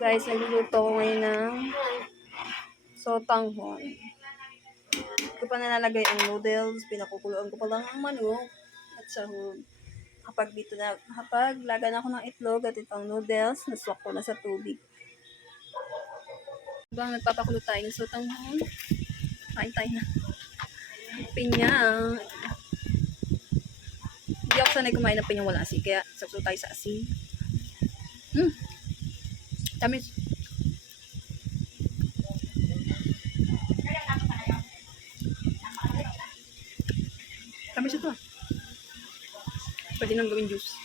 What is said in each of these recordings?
Guys, nagluluto ko ngayon ng sotanghon. Hindi ko pa nalalagay ang noodles. Pinakukuluan ko pa lang ang manok at sahog. Kapag lagan ako ng itlog at itong noodles, naswak ko na sa tubig. Habang nagpapakulo tayo ng sotanghon, kain tayo na. Pinya. Hindi ako sanay kumain ng pinyang wala asin, kaya sakso tayo sa asin. Tamis. Tamis ito. Pwede nang gawin juice.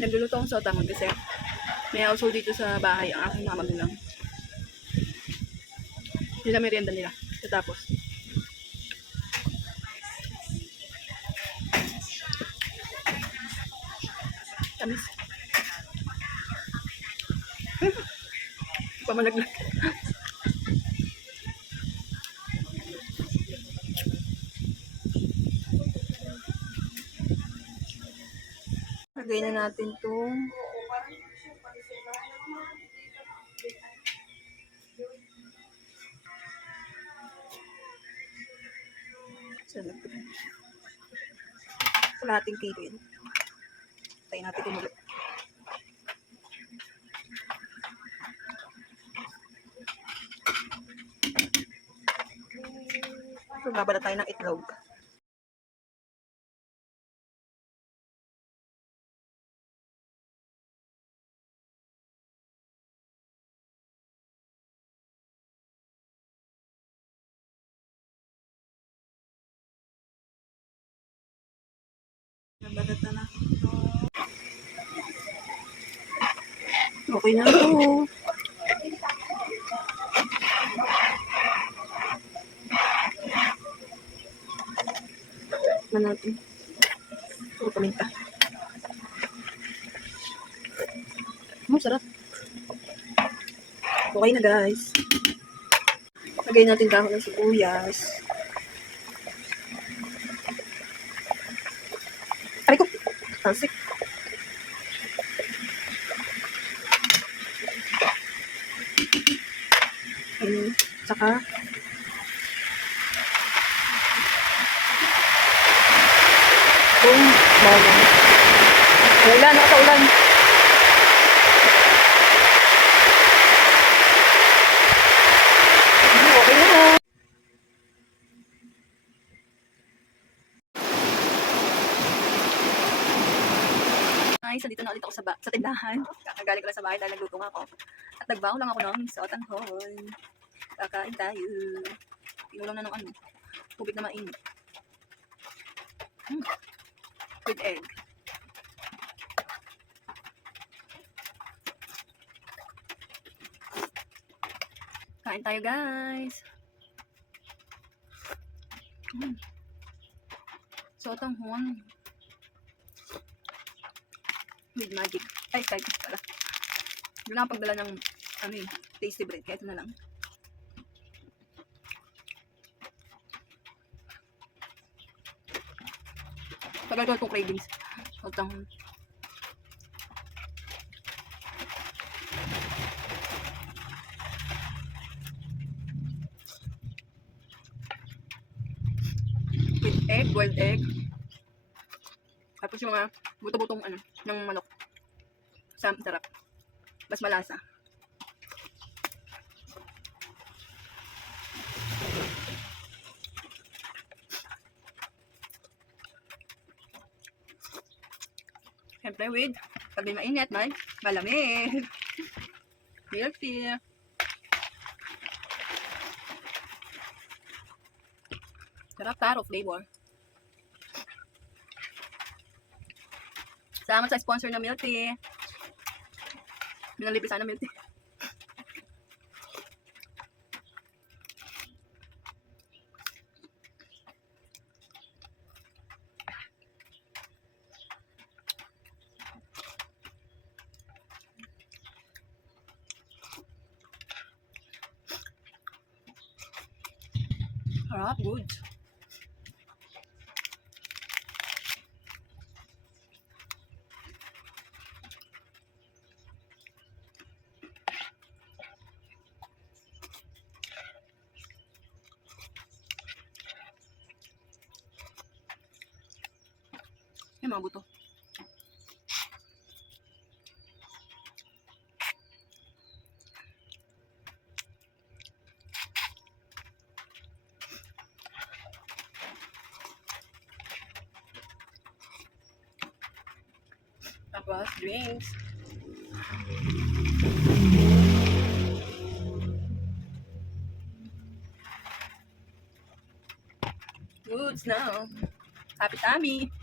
Nagluluto akong sotanghon kasi may household dito sa bahay ang aking mama magulang. Yun ang merienda nila. Tapos tamis. Pamalaglag. Lagay na natin itong kalahating kilo yun. Tayo natin kumulit. So, babala tayo ng itlog. Nabalat na natin ito. Okay na ito. Na natin. Puro paminta. Sarap. Okay na guys. Lagay natin dahon ng sibuyas. Aray ko! Talsik. Saka bawang. Ulan, nakaulan. Okay na. Guys, dito na ulit ako sa tindahan. Kakagaling ko lang sa bahay dahil nagluto nga ako. At nagbaon lang ako ng sotanghon. Kakain tayo. Pinulang na ng tubig na mainit. With egg. Kain tayo guys. Sotanghon. With magic. Ay, kahit pala. Hindi lang pagdala ng tasty bread. Kaya ito na lang. Tagal ko itong cravings. Sotanghon. With egg, boiled egg. Tapos yung mga buto-butong ng manok. Sarap. Mas malasa. Siyempre with, pag di mainit, malamig. Milk tea. Sarap taro flavor. Salamat sa sponsor na milk tea. Minalibre sana milk tea. Harap, good. Yung mga buto. Tapos, drinks. Goods now. Happy tummy.